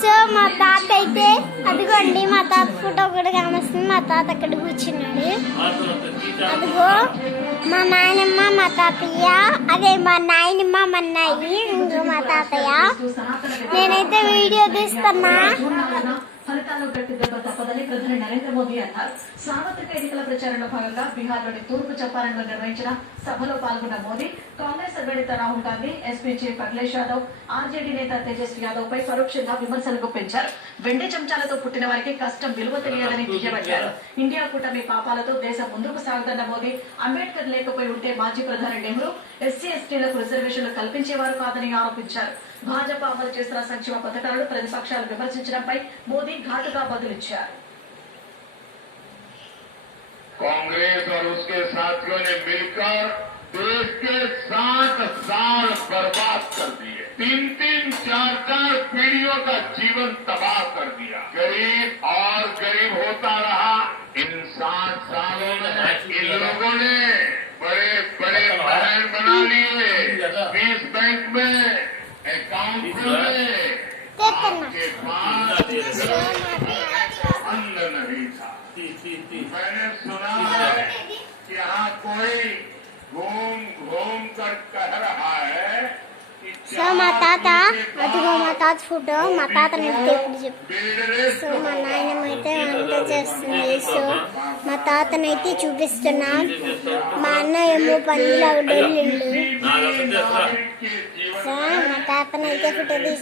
So మా తాత అయితే అదిగోండి, మా తాత ఫోటో కూడా కానొస్తుంది. మా తాత అక్కడ కూర్చున్నాడు. అదిగో మా నాయనమ్మ, మా తాతయ్య, అదే మా నాయనమ్మ, మా నాయి, ఇంకో మా తాతయ్య. నేనైతే వీడియో తీస్తున్నా. ఫలితాల్లో గట్టి దెబ్బ తప్పదని ప్రధాని నరేంద్ర మోదీ అన్నారు. సార్వత్రిక ఎన్నికల ప్రచారంలో భాగంగా బీహార్లోని తూర్పు చంపారణ్లో నిర్వహించిన సభలో పాల్గొన్న మోదీ కాంగ్రెస్ అధినేత Rahul Gandhi, SP chief Akhilesh Yadav, RJD నేత తేజస్వి యాదవ్ పై పరోక్షంగా విమర్శలు గుప్పించారు. వెండి చెంచాలతో పుట్టిన వారికి కష్టం విలువ తెలియదని దుయ్యబట్టారు. ఇండియా కూటమి పాపాలతో దేశం ముందుకు సాగుతున్న మోదీ, అంబేద్కర్ లేకపోయి ఉంటే మాజీ ప్రధాని నెహ్రూ ఎస్సీ ఎస్టీలకు రిజర్వేషన్లు కల్పించేవారు కాదని ఆరోపించారు. భాజపా అమలు చేస్తున్న సంక్షేమ పథకాలను ప్రతిపక్షాలు విమర్శించడంపై మోదీ घाटुगा बदलिచ్చారు. कांग्रेस और उसके साथियों ने मिलकर देश के 7 साल बर्बाद कर दिए। 3-3, 4-4 पीढ़ियों का जीवन तबाह कर दिया। गरीब और गरीब होता रहा। इन 7 सालों में इन लोगों ने बड़े बड़े भवन बना लिए, 20 बैंक में अकाउंट खुले, आपके पास अन्न नहीं था। मैंने सुना है कि यहाँ कोई घूम घूम कर कह रहा है సో మా తాత, అదిగో మా తాత ఫోటో. మా తాతని సో మా నాయనమ్మ అయితే వంట చేస్తుంది. సో మా తాతనైతే చూపిస్తున్నా. మా అన్న ఏమో పనిలో వెళ్ళిండు. సో మా తాతనైతే ఫోటో తీసి